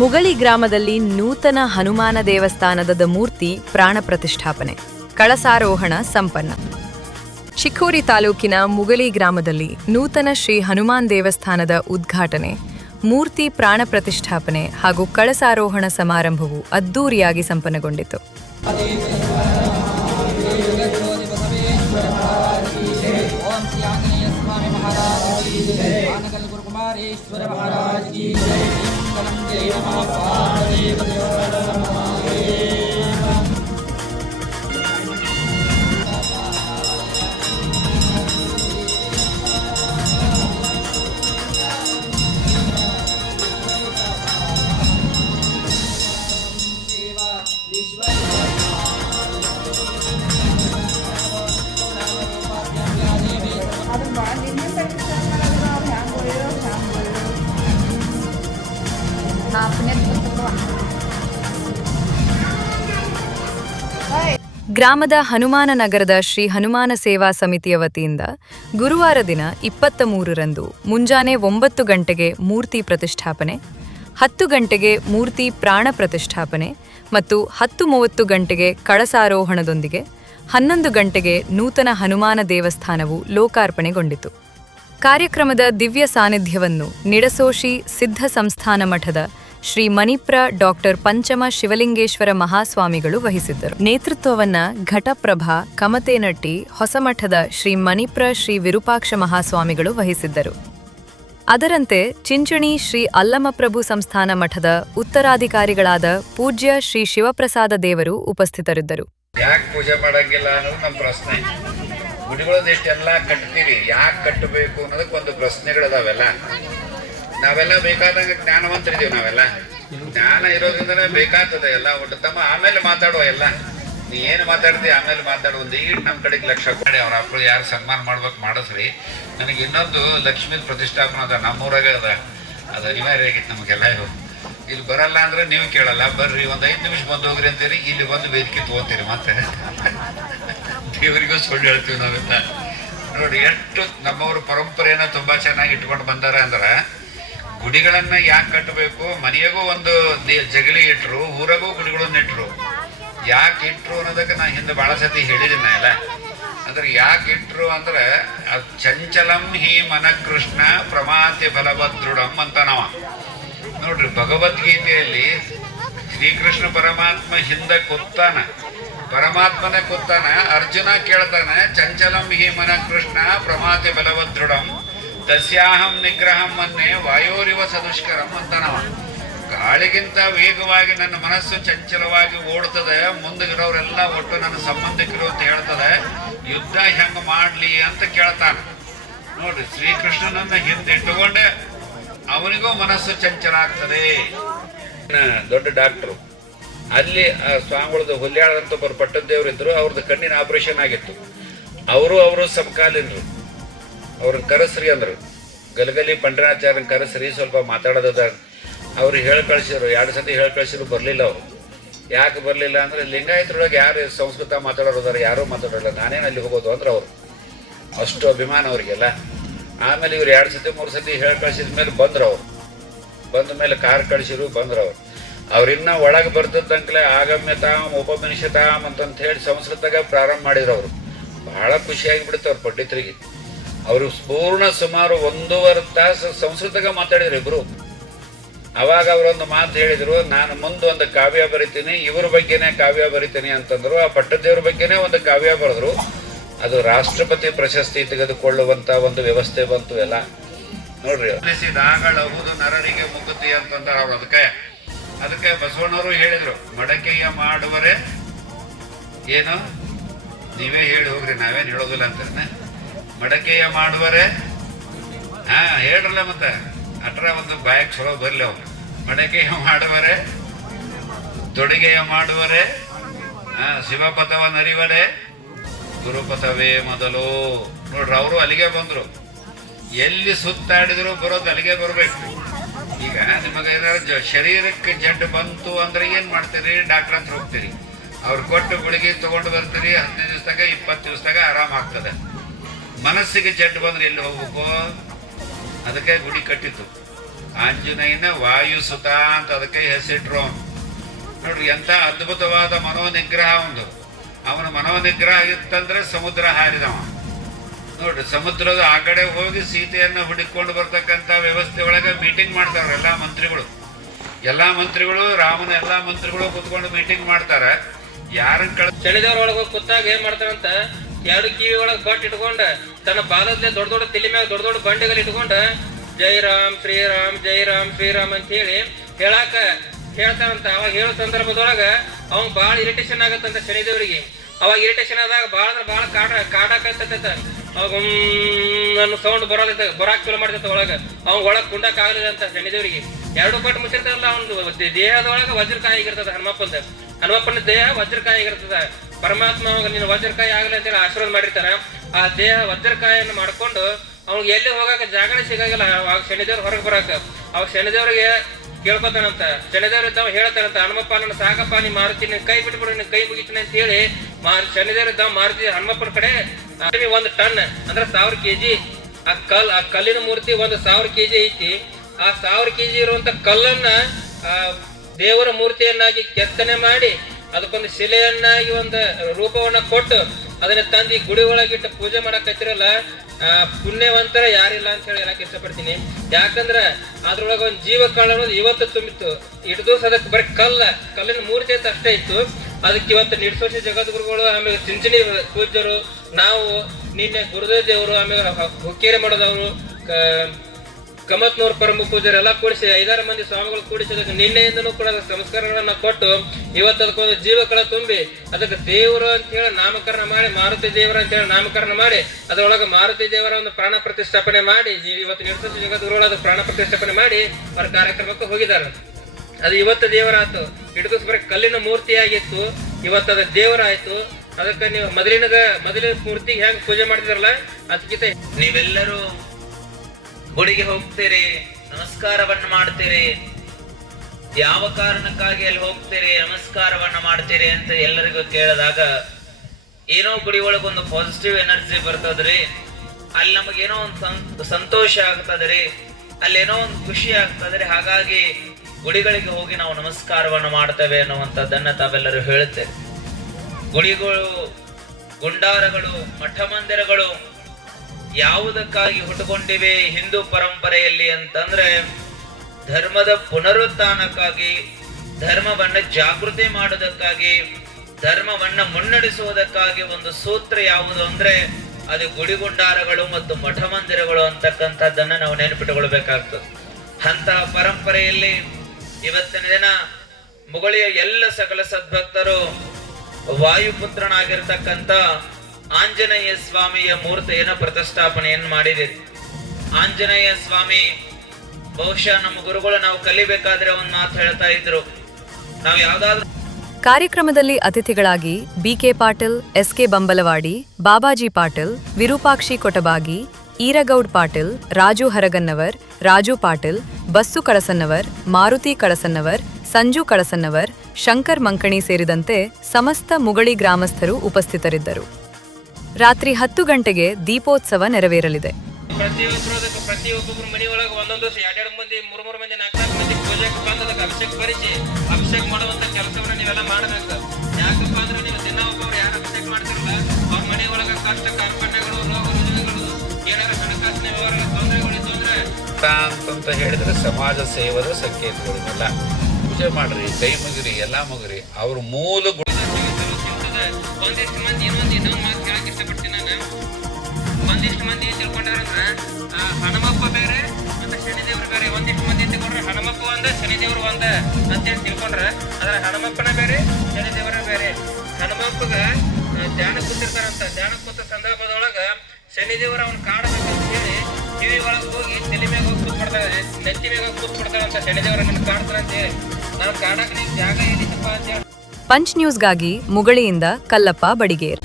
ಮುಗಳಿ ಗ್ರಾಮದಲ್ಲಿ ನೂತನ ಹನುಮಾನ ದೇವಸ್ಥಾನದ ಮೂರ್ತಿ ಪ್ರಾಣ ಪ್ರತಿಷ್ಠಾಪನೆ, ಕಳಸಾರೋಹಣ ಸಂಪನ್ನ. ಚಿಕ್ಕೋಡಿ ತಾಲೂಕಿನ ಮುಗಳಿ ಗ್ರಾಮದಲ್ಲಿ ನೂತನ ಶ್ರೀ ಹನುಮಾನ್ ದೇವಸ್ಥಾನದ ಉದ್ಘಾಟನೆ, ಮೂರ್ತಿ ಪ್ರಾಣ ಪ್ರತಿಷ್ಠಾಪನೆ ಹಾಗೂ ಕಳಸಾರೋಹಣ ಸಮಾರಂಭವು ಅದ್ದೂರಿಯಾಗಿ ಸಂಪನ್ನಗೊಂಡಿತು. ಗ್ರಾಮದ ಹನುಮಾನ ನಗರದ ಶ್ರೀ ಹನುಮಾನ ಸೇವಾ ಸಮಿತಿಯ ವತಿಯಿಂದ ಗುರುವಾರ ದಿನ 23ರಂದು ಮುಂಜಾನೆ 9 ಗಂಟೆಗೆ ಮೂರ್ತಿ ಪ್ರತಿಷ್ಠಾಪನೆ, 10 ಗಂಟೆಗೆ ಮೂರ್ತಿ ಪ್ರಾಣ ಪ್ರತಿಷ್ಠಾಪನೆ ಮತ್ತು 10:30 ಗಂಟೆಗೆ ಕಳಸಾರೋಹಣದೊಂದಿಗೆ 11 ಗಂಟೆಗೆ ನೂತನ ಹನುಮಾನ ದೇವಸ್ಥಾನವು ಲೋಕಾರ್ಪಣೆಗೊಂಡಿತು. ಕಾರ್ಯಕ್ರಮದ ದಿವ್ಯ ಸಾನ್ನಿಧ್ಯವನ್ನು ನಿಡಸೋಶಿ ಸಿದ್ಧ ಸಂಸ್ಥಾನ ಮಠದ ಶ್ರೀ ಮಣಿಪ್ರ ಡಾಕ್ಟರ್ ಪಂಚಮ ಶಿವಲಿಂಗೇಶ್ವರ ಮಹಾಸ್ವಾಮಿಗಳು ವಹಿಸಿದ್ದರು. ನೇತೃತ್ವವನ್ನ ಘಟಪ್ರಭಾ ಕಮತೇನಟ್ಟಿ ಹೊಸಮಠದ ಶ್ರೀ ಮಣಿಪ್ರ ಶ್ರೀ ವಿರೂಪಾಕ್ಷ ಮಹಾಸ್ವಾಮಿಗಳು ವಹಿಸಿದ್ದರು. ಅದರಂತೆ ಚಿಂಚಣಿ ಶ್ರೀ ಅಲ್ಲಮಪ್ರಭು ಸಂಸ್ಥಾನ ಮಠದ ಉತ್ತರಾಧಿಕಾರಿಗಳಾದ ಪೂಜ್ಯ ಶ್ರೀ ಶಿವಪ್ರಸಾದ ದೇವರು ಉಪಸ್ಥಿತರಿದ್ದರು. ಯಾಕೆ ಪೂಜೆ ಮಾಡಂಗಿಲ್ಲ ಅನ್ನೋದು ನಮ್ಮ ಪ್ರಶ್ನೆ. ಗುಡಿಗಳನ್ನ ಇಷ್ಟೆಲ್ಲ ಕಟ್ತೀರಿ, ಯಾಕೆ ಕಟ್ಟಬೇಕು ಅನ್ನೋದಕ್ಕೆ ಒಂದು ಪ್ರಶ್ನೆಗಳದಾವೆಲ್ಲ. ನಾವೆಲ್ಲ ಬೇಕಾದಂಗೆ ಜ್ಞಾನವಂತರಿದ್ದೀವಿ. ನಾವೆಲ್ಲ ಜ್ಞಾನ ಇರೋದ್ರಿಂದನೇ ಬೇಕಾಗ್ತದೆ ಎಲ್ಲ. ಒಟ್ಟು ತಮ್ಮ ಆಮೇಲೆ ಮಾತಾಡುವ ಎಲ್ಲ. ನೀ ಏನು ಮಾತಾಡ್ತೀವಿ ಆಮೇಲೆ ಮಾತಾಡುವ. ಒಂದು ಈಗ ನಮ್ಮ ಕಡೆಗೆ ಲಕ್ಷ ಕೊಡಿ. ಅವ್ರ ಅಪ್ಪಳು ಯಾರು ಸನ್ಮಾನ ಮಾಡ್ಬೇಕು ಮಾಡಿಸ್ರಿ. ನನಗೆ ಇನ್ನೊಂದು ಲಕ್ಷ್ಮೀ ಪ್ರತಿಷ್ಠಾಪನೆ ಅದ, ನಮ್ಮೂರಾಗ ಅದ. ಅದು ಅನಿವಾರ್ಯ ಆಗಿತ್ತು ನಮಗೆಲ್ಲ. ಇಲ್ಲಿ ಬರಲ್ಲ ಅಂದ್ರೆ ನೀವು ಕೇಳಲ್ಲ, ಬರ್ರಿ ಒಂದು 5 ನಿಮಿಷ ಬಂದು ಹೋಗ್ರಿ ಅಂತೀರಿ. ಇಲ್ಲಿ ಬಂದು ವೇದಿಕೆ ತಗೋತೀರಿ. ಮತ್ತೆ ದೇವರಿಗೂ ಸುಳ್ಳು ಹೇಳ್ತೀವಿ ನಾವೆಲ್ಲ. ನೋಡಿ ಎಷ್ಟು ನಮ್ಮವ್ರ ಪರಂಪರೆಯನ್ನ ತುಂಬಾ ಚೆನ್ನಾಗಿ ಇಟ್ಕೊಂಡು ಬಂದಾರ ಅಂದ್ರೆ, ಗುಡಿಗಳನ್ನ ಯಾಕೆ ಕಟ್ಟಬೇಕು, ಮನೆಯಾಗೂ ಒಂದು ಜಗಲಿ ಇಟ್ರು, ಊರಾಗೂ ಗುಡಿಗಳನ್ನ ಇಟ್ರು. ಯಾಕೆ ಇಟ್ರು ಅನ್ನೋದಕ್ಕೆ ನಾ ಹಿಂದೆ ಬಹಳ ಸತಿ ಹೇಳಿದ್ದೀನಿ ಎಲ್ಲ. ಅಂದ್ರೆ ಯಾಕೆ ಇಟ್ರು ಅಂದ್ರೆ, ಚಂಚಲಂ ಹಿ ಮನ ಕೃಷ್ಣ ಪ್ರಮಾತಿ ಬಲಭದ್ರುಡಂ ಅಂತ ನಾವ ನೋಡ್ರಿ. ಭಗವದ್ಗೀತೆಯಲ್ಲಿ ಶ್ರೀಕೃಷ್ಣ ಪರಮಾತ್ಮ ಹಿಂದೆ ಕೂತಾನ, ಪರಮಾತ್ಮನೇ ಕೂತಾನ. ಅರ್ಜುನ ಕೇಳ್ತಾನೆ, ಚಂಚಲಂ ಹಿ ಮನ ಕೃಷ್ಣ ಪ್ರಮಾತಿ ಬಲಭದ್ರುಡಂ ತಸ್ಯಾಹಂ ನಿಗ್ರಹಂ ಮನ್ನೆ ವಾಯೋರಿವ ಸದುಷ್ಕರಂ ಅಂತ ನಾವ. ಗಾಳಿಗಿಂತ ವೇಗವಾಗಿ ನನ್ನ ಮನಸ್ಸು ಚಂಚಲವಾಗಿ ಓಡ್ತದೆ, ಮುಂದಿರೋರೆಲ್ಲ ಒಟ್ಟು ನನ್ನ ಸಂಬಂಧಿಕರು ಅಂತ ಹೇಳ್ತದೆ. ಯುದ್ಧ ಹೆಂಗ ಮಾಡ್ಲಿ ಅಂತ ಕೇಳ್ತಾನ. ನೋಡ್ರಿ, ಶ್ರೀಕೃಷ್ಣನನ್ನ ಹಿಂದಿಟ್ಟುಕೊಂಡೆ ಅವನಿಗೂ ಮನಸ್ಸು ಚಂಚಲ ಆಗ್ತದೆ. ದೊಡ್ಡ ಡಾಕ್ಟ್ರು ಅಲ್ಲಿ ಸ್ವಾಮಿಗಳದ್ದು ಹುಲ್ಯಾಳದಂತ ಒಬ್ಬರು ಪಟ್ಟದೇವ್ರು ಇದ್ರು. ಅವ್ರದ್ದು ಕಣ್ಣಿನ ಆಪರೇಷನ್ ಆಗಿತ್ತು. ಅವರು ಸಮಕಾಲೀನರು. ಅವ್ರನ್ನ ಕರೆಸ್ರಿ ಅಂದ್ರು. ಗಲಗಲಿ ಪಂಡ್ರಾಚಾರ್ಯನ ಕರೆಸ್ರಿ, ಸ್ವಲ್ಪ ಮಾತಾಡೋದದ. ಅವ್ರು ಹೇಳಿ ಕಳ್ಸಿದ್ರು. 2 ಸತಿ ಹೇಳಿ ಕಳ್ಸಿದ್ರು, ಬರಲಿಲ್ಲ ಅವರು. ಯಾಕೆ ಬರಲಿಲ್ಲ ಅಂದ್ರೆ, ಲಿಂಗಾಯತರೊಳಗೆ ಯಾರು ಸಂಸ್ಕೃತ ಮಾತಾಡೋದಾರ, ಯಾರೂ ಮಾತಾಡೋಲ್ಲ, ನಾನೇನು ಅಲ್ಲಿ ಹೋಗೋದು ಅಂದ್ರೆ ಅವರು ಅಷ್ಟು ಅಭಿಮಾನ ಅವ್ರಿಗೆಲ್ಲ. ಆಮೇಲೆ ಇವ್ರು 2 ಸತಿ 3 ಸತಿ ಹೇಳಿ ಕಳ್ಸಿದ ಮೇಲೆ ಬಂದ್ರು. ಅವ್ರು ಬಂದ ಮೇಲೆ ಕಾರ್ ಕಳಿಸಿರು, ಬಂದ್ರು ಅವ್ರು. ಅವ್ರಿನ್ನ ಒಳಗೆ ಬರ್ತದಂಕ್ಲೆ ಆಗಮ್ಯತಾಮ್ ಉಪಮನಿಷತಾಮ್ ಅಂತಂತ ಹೇಳಿ ಸಂಸ್ಕೃತಗ ಪ್ರಾರಂಭ ಮಾಡಿದ್ರು. ಅವರು ಬಹಳ ಖುಷಿಯಾಗಿ ಬಿಡುತ್ತೆ ಅವ್ರ ಪಂಡಿತರಿಗೆ. ಅವರು ಪೂರ್ಣ ಸುಮಾರು 1.5 ತಾಸು ಸಂಸ್ಕೃತಗ ಮಾತಾಡಿದ್ರು ಇಬ್ರು. ಅವಾಗ ಅವರೊಂದು ಮಾತು ಹೇಳಿದ್ರು, ನಾನು ಮುಂದೆ ಒಂದು ಕಾವ್ಯ ಬರಿತೀನಿ, ಇವ್ರ ಬಗ್ಗೆನೇ ಕಾವ್ಯ ಬರಿತೀನಿ ಅಂತಂದ್ರು. ಆ ಪಟ್ಟದೇವ್ರ ಬಗ್ಗೆನೇ ಒಂದು ಕಾವ್ಯ ಬರೆದ್ರು. ಅದು ರಾಷ್ಟ್ರಪತಿ ಪ್ರಶಸ್ತಿ ತೆಗೆದುಕೊಳ್ಳುವಂತ ಒಂದು ವ್ಯವಸ್ಥೆ ಬಂತು ಎಲ್ಲ. ನೋಡ್ರಿ, ಅನಿಸಿದಾಗಳಹುದು ನರರಿಗೆ ಮುಕುತಿ ಅಂತಂದ್ರೆ ಅವ್ರು. ಅದಕ್ಕೆ ಬಸವಣ್ಣವರು ಹೇಳಿದ್ರು, ಮಡಕೆಯ ಮಾಡುವರೆ ಏನು ನೀವೇ ಹೇಳಿ ಹೋಗ್ರಿ, ನಾವೇನು ಹೇಳೋದಿಲ್ಲ ಅಂತಾನೆ. ಮಡಕೆಯ ಮಾಡುವರೆ ಹೇಳ್ರಲ್ಲ, ಮತ್ತೆ ಅಟ್ರ ಒಂದು ಬಾಯಕ್ ಚಲೋ ಬರ್ಲಿ ಅವ್ರು. ಮಡಕೆಯ ಮಾಡುವರೆ, ತೊಡಿಗೆಯ ಮಾಡುವರೆ, ಶಿವಪಥವ ನರಿವರೆ, ಗುರುಪಥವೇ ಮೊದಲು. ನೋಡ್ರಿ, ಅವರು ಅಲ್ಲಿಗೆ ಬಂದ್ರು. ಎಲ್ಲಿ ಸುತ್ತಾಡಿದ್ರು ಬರೋದು ಅಲ್ಲಿಗೆ ಬರ್ಬೇಕು. ಈಗ ನಿಮಗೆ ಏನಾದ್ರು ಶರೀರಕ್ಕೆ ಜಡ್ಡು ಬಂತು ಅಂದ್ರೆ ಏನ್ ಮಾಡ್ತೀರಿ? ಡಾಕ್ಟರ್ ಹತ್ರ ಹೋಗ್ತೀರಿ. ಅವ್ರು ಕೊಟ್ಟು ಗುಳಿಗೆ ತಗೊಂಡು ಬರ್ತೀರಿ. 15 ದಿವಸದಾಗ 20 ದಿವಸದಾಗ ಆರಾಮ ಆಗ್ತದೆ. ಮನಸ್ಸಿಗೆ ಜಡ್ಡು ಬಂದ್ರೆ ಎಲ್ಲಿ ಹೋಗ್ಬೇಕು? ಅದಕ್ಕೆ ಗುಡಿ ಕಟ್ಟಿತ್ತು. ಆಂಜನೇಯನ ವಾಯುಸುತ ಅಂತ ಅದಕ್ಕೆ ಹೆಸರಿಟ್ರು ಅವನು. ನೋಡ್ರಿ ಎಂಥ ಅದ್ಭುತವಾದ ಮನೋನಿಗ್ರಹ ಒಂದು. ಅವನ ಮನೋನಿಗ್ರಹ ಇತ್ತಂದ್ರೆ ಸಮುದ್ರ ಹಾರಿದವ. ನೋಡ್ರಿ ಸಮುದ್ರದ ಆ ಕಡೆ ಹೋಗಿ ಸೀತೆಯನ್ನು ಹುಡುಕೊಂಡು ಬರ್ತಕ್ಕಂಥ ವ್ಯವಸ್ಥೆ ಒಳಗೆ ಮೀಟಿಂಗ್ ಮಾಡ್ತಾರ ಎಲ್ಲಾ ಮಂತ್ರಿಗಳು ರಾಮನ ಎಲ್ಲಾ ಮಂತ್ರಿಗಳು ಕುತ್ಕೊಂಡು ಮೀಟಿಂಗ್ ಮಾಡ್ತಾರ. ಯಾರನ್ನ ಚಳಿದವ್ರ ಒಳಗ ಕೂತಾಗ ಏನ್ ಮಾಡ್ತಾರಂತ, ಎರಡು ಕಿವಿ ಒಳಗ್ ಬಟ್ ಇಟ್ಕೊಂಡ ತನ್ನ ಬಾಲದ್ಲೆ ದೊಡ್ಡ ದೊಡ್ಡ ತಲೆ ಮ್ಯಾಗ ದೊಡ್ಡ ದೊಡ್ಡ ಬಂಡೆಗಳು ಇಟ್ಕೊಂಡ ಜೈ ರಾಮ್ ಶ್ರೀರಾಮ್ ಜೈ ರಾಮ್ ಶ್ರೀರಾಮ್ ಅಂತ ಹೇಳಿ ಹೇಳ್ತಾರಂತ. ಅವಾಗ ಹೇಳೋ ಸಂದರ್ಭದೊಳಗ ಅವಾಗ ಬಾಳ ಇರಿಟೇಷನ್ ಆಗತ್ತಂತ ಶನಿದೇವ್ರಿಗೆ. ಅವಾಗ ಇರಿಟೇಷನ್ ಆದಾಗ ಬಾಳ ಕಾಡಾಕತ್ತ. ಅವಾಗ ನನ್ನ ಸೌಂಡ್ ಬರಾಕ್ ಚಲೋ ಮಾಡ್ತೈತ ಒಳಗ. ಅವ್ ಒಳಗ್ ಕುಂಡಕ್ ಆಗ್ಲಿಲ್ಲ ಅಂತ ಶನಿದೇವ್ರಿಗೆ. ಎರಡು ಪಟ್ಟು ಮುಚ್ಚಿರ್ತಾರಲ್ಲ ಅವ್ನ ದೇಹದೊಳಗ ವಜ್ರಕಾಯಿ ಆಗಿರ್ತದ. ಹನುಮಪ್ಪನ ದೇಹ ವಜ್ರಕಾಯಿ ಆಗಿರ್ತದ. ಪರಮಾತ್ಮ ಅವಾಗ ನೀನು ವಜ್ರಕಾಯಿ ಆಗಲಿ ಅಂತೇಳಿ ಆಶೀರ್ವಾದ ಮಾಡಿರ್ತಾರ. ಆ ದೇಹ ವಜ್ರಕಾಯಿಯನ್ನು ಮಾಡ್ಕೊಂಡು ಅವ್ನಿಗೆ ಎಲ್ಲಿ ಹೋಗಾಕ ಜಾಗನೇ ಸಿಗಾಗಿಲ್ಲ. ಅವಾಗ ಶನಿದೇವ್ರ ಹೊರಗೆ ಬರಾಕ ಅವಾಗ ಶನಿದೇವ್ರಿಗೆ ಕೇಳ್ಕೊತಾನಂತ. ಶನಿದೇವ್ರ ಇದ್ದಾವ ಹೇಳ್ತಾನಂತ, ಹನುಮಪ್ಪ ನನ್ನ ಸಾಕಪ್ಪ ನೀ ಮಾರುತಿ, ನಿನ್ ಕೈ ಬಿಟ್ಬಿಡು, ನಿನ್ ಕೈ ಮುಗಿತೀನಿ ಅಂತ ಹೇಳಿ ಶನಿದೇವ್ರ ಇದ್ದಾವ ಮಾರುತಿ ಹನುಮಪ್ಪನ ಕಡೆ 1 ಟನ್ ಅಂದ್ರೆ 1000 kg ಆ ಕಲ್ಲಿನ ಮೂರ್ತಿ 1000 kg ಐತಿ. ಆ 1000 kg ಇರುವಂತ ಕಲ್ಲನ್ನ ದೇವರ ಮೂರ್ತಿಯನ್ನಾಗಿ ಕೆತ್ತನೆ ಮಾಡಿ ಅದಕ್ಕೊಂದು ಶಿಲೆಯನ್ನಾಗಿ ಒಂದು ರೂಪವನ್ನ ಕೊಟ್ಟು ಅದನ್ನ ತಂದು ಗುಡಿ ಒಳಗಿಟ್ಟು ಪೂಜೆ ಮಾಡಕ್ ಹತ್ತಿರಲ್ಲ. ಪುಣ್ಯವಂತರ ಯಾರಿಲ್ಲ ಅಂತ ಹೇಳಿ ಹೇಳಕ್ ಇಷ್ಟಪಡ್ತೀನಿ. ಯಾಕಂದ್ರ ಅದ್ರೊಳಗ ಒಂದು ಜೀವ ಕಾಳ ಅನ್ನೋದು ಇವತ್ತು ತುಂಬಿತ್ತು. ಇಟ್ಟು ದಿವಸ ಅದಕ್ಕೆ ಬರೀ ಕಲ್ಲಿನ ಮೂರ್ತಿ ಅಂತ ಅಷ್ಟೇ ಇತ್ತು. ಅದಕ್ಕೆ ಇವತ್ತು ನಿಡ್ಸೋಸಿ ಜಗದ್ಗುರುಗಳು, ಆಮೇಲೆ ಚಿಂಚಣಿ ಪೂಜ್ಯರು, ನಾವು ನಿನ್ನೆ ಗುರುದೇವ್ ದೇವರು, ಆಮೇಲೆ ಹುಕ್ಕೇರಿ ಮಾಡೋದವರು, ಕಮತ್ನೂರ್ ಪರಮ ಪೂಜಾರಿ ಎಲ್ಲ ಕೂಡಿಸಿ 5-6 ಮಂದಿ ಸ್ವಾಮಿಗಳು ಕೂಡಿಸಿ ಅದಕ್ಕೆ ನಿನ್ನೆಯಿಂದನೂ ಕೂಡ ಸಂಸ್ಕಾರಗಳನ್ನ ಕೊಟ್ಟು ಇವತ್ತು ಅದಕ್ಕೊಂದು ಜೀವಕಳ ತುಂಬಿ ಅದಕ್ಕೆ ದೇವರು ಅಂತ ಹೇಳಿ ನಾಮಕರಣ ಮಾಡಿ, ಮಾರುತಿ ದೇವರ ಅಂತ ಹೇಳಿ ನಾಮಕರಣ ಮಾಡಿ ಅದರೊಳಗೆ ಮಾರುತಿ ದೇವರ ಒಂದು ಪ್ರಾಣ ಪ್ರತಿಷ್ಠಾಪನೆ ಮಾಡಿ ಇವತ್ತು ನಿರ್ಸೋಸಿ ಜಗದ್ಗುರುಗಳು ಅದು ಪ್ರಾಣ ಪ್ರತಿಷ್ಠಾಪನೆ ಮಾಡಿ ಅವ್ರ ಕಾರ್ಯಕ್ರಮಕ್ಕೆ ಹೋಗಿದ್ದಾರೆ. ಅದು ಇವತ್ತು ದೇವರಾಯ್ತು. ಇಡದು ಬರೀ ಕಲ್ಲಿನ ಮೂರ್ತಿ ಆಗಿತ್ತು, ಇವತ್ತು ಅದು ದೇವರಾಯ್ತು. ಅದಕ್ಕೆ ನೀವು ಮೊದಲಿನ ಮೂರ್ತಿಗೆ ಹೆಂಗ್ ಪೂಜೆ ಮಾಡ್ತಿದಾರಲ್ಲ ಅದಕ್ಕಿಂತ ನೀವೆಲ್ಲರೂ ಗುಡಿಗೆ ಹೋಗ್ತೀರಿ, ನಮಸ್ಕಾರವನ್ನ ಮಾಡ್ತೀರಿ. ಯಾವ ಕಾರಣಕ್ಕಾಗಿ ಅಲ್ಲಿ ಹೋಗ್ತೀರಿ, ನಮಸ್ಕಾರವನ್ನ ಮಾಡ್ತೀರಿ ಅಂತ ಎಲ್ಲರಿಗೂ ಕೇಳಿದಾಗ ಏನೋ ಗುಡಿ ಒಳಗೊಂದು ಪಾಸಿಟಿವ್ ಎನರ್ಜಿ ಬರ್ತದ್ರಿ. ಅಲ್ಲಿ ನಮಗೇನೋ ಒಂದು ಸಂತೋಷ ಆಗ್ತದ್ರಿ, ಅಲ್ಲೇನೋ ಒಂದು ಖುಷಿ ಆಗ್ತದ್ರಿ. ಹಾಗಾಗಿ ಗುಡಿಗಳಿಗೆ ಹೋಗಿ ನಾವು ನಮಸ್ಕಾರವನ್ನ ಮಾಡ್ತೇವೆ ಅನ್ನುವಂಥದ್ದನ್ನ ತಾವೆಲ್ಲರೂ ಹೇಳುತ್ತೇವೆ. ಗುಡಿಗಳು, ಗುಂಡಾರಗಳು, ಮಠ ಮಂದಿರಗಳು ಯಾವುದಕ್ಕಾಗಿ ಹುಟ್ಟುಕೊಂಡಿವೆ ಹಿಂದೂ ಪರಂಪರೆಯಲ್ಲಿ ಅಂತಂದ್ರೆ ಧರ್ಮದ ಪುನರುತ್ಥಾನಕ್ಕಾಗಿ, ಧರ್ಮವನ್ನ ಜಾಗೃತಿ ಮಾಡೋದಕ್ಕಾಗಿ, ಧರ್ಮವನ್ನ ಮುನ್ನಡೆಸುವುದಕ್ಕಾಗಿ ಒಂದು ಸೂತ್ರ ಯಾವುದು ಅಂದ್ರೆ ಅದು ಗುಡಿಗುಂಡಾರಗಳು ಮತ್ತು ಮಠ ಮಂದಿರಗಳು ಅಂತಕ್ಕಂಥದ್ದನ್ನ ನಾವು ನೆನಪಿಟ್ಟುಕೊಳ್ಬೇಕಾಗ್ತದೆ. ಅಂತಹ ಪರಂಪರೆಯಲ್ಲಿ ಇವತ್ತಿನ ದಿನ ಮುಗಳಿಯ ಎಲ್ಲ ಸಕಲ ಸದ್ಭಕ್ತರು ವಾಯುಪುತ್ರನಾಗಿರ್ತಕ್ಕಂಥ ಆಂಜನೇಯ ಸ್ವಾಮಿಯ ಮೂರ್ತಿಯನ್ನು ಪ್ರತಿಷ್ಠಾಪನೆಯನ್ನು ಮಾಡಿದಿರಿ. ಆಂಜನೇಯ ಸ್ವಾಮಿ ಬಹುಶಃ ನಮ್ಮ ಗುರುಗಳು ನಾವು ಕಲಿಬೇಕಾದ್ರೆ ಒಂದು ಮಾತು ಹೇಳ್ತಾ ಇದ್ರು, ನಾವು ಯಾವ್ದಾದ್ರು ಕಾರ್ಯಕ್ರಮದಲ್ಲಿ ಅತಿಥಿಗಳಾಗಿ ಬಿಕೆ ಪಾಟೀಲ್, ಎಸ್ಕೆ ಬಂಬಲವಾಡಿ, ಬಾಬಾಜಿ ಪಾಟೀಲ್, ವಿರೂಪಾಕ್ಷಿ ಕೊಟಬಾಗಿ, ಈರಗೌಡ್ ಪಾಟೀಲ್, ರಾಜು ಹರಗನ್ನವರ್, ರಾಜು ಪಾಟೀಲ್, ಬಸ್ಸು ಕಳಸನ್ನವರ್, ಮಾರುತಿ ಕಳಸನ್ನವರ್, ಸಂಜು ಕಳಸನ್ನವರ್, ಶಂಕರ್ ಮಂಕಣಿ ಸೇರಿದಂತೆ ಸಮಸ್ತ ಮುಗಳಿ ಗ್ರಾಮಸ್ಥರು ಉಪಸ್ಥಿತರಿದ್ದರು. ರಾತ್ರಿ 10 ಗಂಟೆಗೆ ದೀಪೋತ್ಸವ ನೆರವೇರಲಿದೆ. ಪ್ರತಿಯೊಬ್ಬೊಬ್ಬರು ಮನಿ ಒಳಗೆ ಒಂದೊಂದು 2-2 ಮಂದಿ 3-3 ಮಂದಿ 4-4 ಮಂದಿ ಪೂಜೆಗೆ ಬಂದದಕ್ಕೆ ಅಭಿಷೇಕ ಮಾಡುವಂತ ಕೆಲಸವನ್ನ ನೀವೆಲ್ಲ ಮಾಡಬೇಕು. ಯಾಕಪ್ಪ ಅಂದ್ರೆ ನೀವು ದಿನ ಒಬ್ಬರು ಯಾರು ಅಭಿಷೇಕ ಮಾಡ್ತಿರಲ್ಲ ಅವ್ರ ಮನೆ ಒಳಗೆ ಕಷ್ಟ ಕಾರ್ಪಣ್ಯಗಳು, ರೋಗ ರುಜಿನಗಳು, ಏನಾರ ಹಣಕಾಸಿನ ವ್ಯವಹಾರ ತೊಂದರೆಗಳು ಇತ್ತು ಅಂದ್ರೆ ಅಂತ ಹೇಳಿದ್ರೆ ಸಮಾಜ ಸೇವದ ಸಂಕೇತಗಳನ್ನೆಲ್ಲ ಪೂಜೆ ಮಾಡ್ರಿ, ಕೈ ಮುಗಿರಿ, ಎಲ್ಲಾ ಮುಗಿರಿ. ಅವ್ರ ಮೂಲ ಒಂದಿಷ್ಟು ಮಂದಿ ಇನ್ನೊಂದು ಮಾತು ಕೇಳಕ್ ಇಷ್ಟಪಡ್ತೀನಿ ನಾನು. ಒಂದಿಷ್ಟು ಮಂದಿ ಏನ್ ತಿಳ್ಕೊಂಡಾರಂದ್ರ ಹನುಮಪ್ಪ ಬೇರೆ ಮತ್ತೆ ಶನಿದೇವ್ರು ಬೇರೆ. ಒಂದಿಷ್ಟು ಮಂದಿ ತಿಳ್ಕೊಂಡ್ರೆ ಹನುಮಪ್ಪ ಒಂದ ಶನಿದೇವ್ರು ಒಂದ ಅಂತೇಳಿ ತಿಳ್ಕೊಂಡ್ರ ಅದ್ರ ಹನುಮಪ್ಪನ ಬೇರೆ ಶನಿದೇವರ ಬೇರೆ. ಹನುಮಪ್ಪಗ ಧ್ಯಾನ ಕೂತಿರ್ತಾರಂತ. ಧ್ಯಾನ ಕೂತ ಸಂದರ್ಭದೊಳಗ ಶನಿದೇವರ ಅವ್ನ ಕಾಡಬೇಕಂತ ಹೇಳಿ ಕಿವಿ ಒಳಗೆ ಹೋಗಿ ತಲೆ ಮ್ಯಾಗ ಹೋಗಿ ಕೂತ್ಬಿಡ್ತಾರೆ, ನೆತ್ತಿ ಮ್ಯಾಗ ಕೂತ್ಬಿಡ್ತಾರಂತ. ಶನಿದೇವರ ನಿಮ್ಗೆ ಕಾಡ್ತಾರ ಅಂತ ಹೇಳಿ ನಾನು ಕಾಡಕ್ ನಿಮ್ಗೆ ಜಾಗ ಏನಿತ್ತಪ್ಪ ಅಂತ ಹೇಳಿ. ಪಂಚ್ ನ್ಯೂಸ್ಗಾಗಿ ಮುಗಳಿಯಿಂದ ಕಲ್ಲಪ್ಪ ಬಡಿಗೇರ್.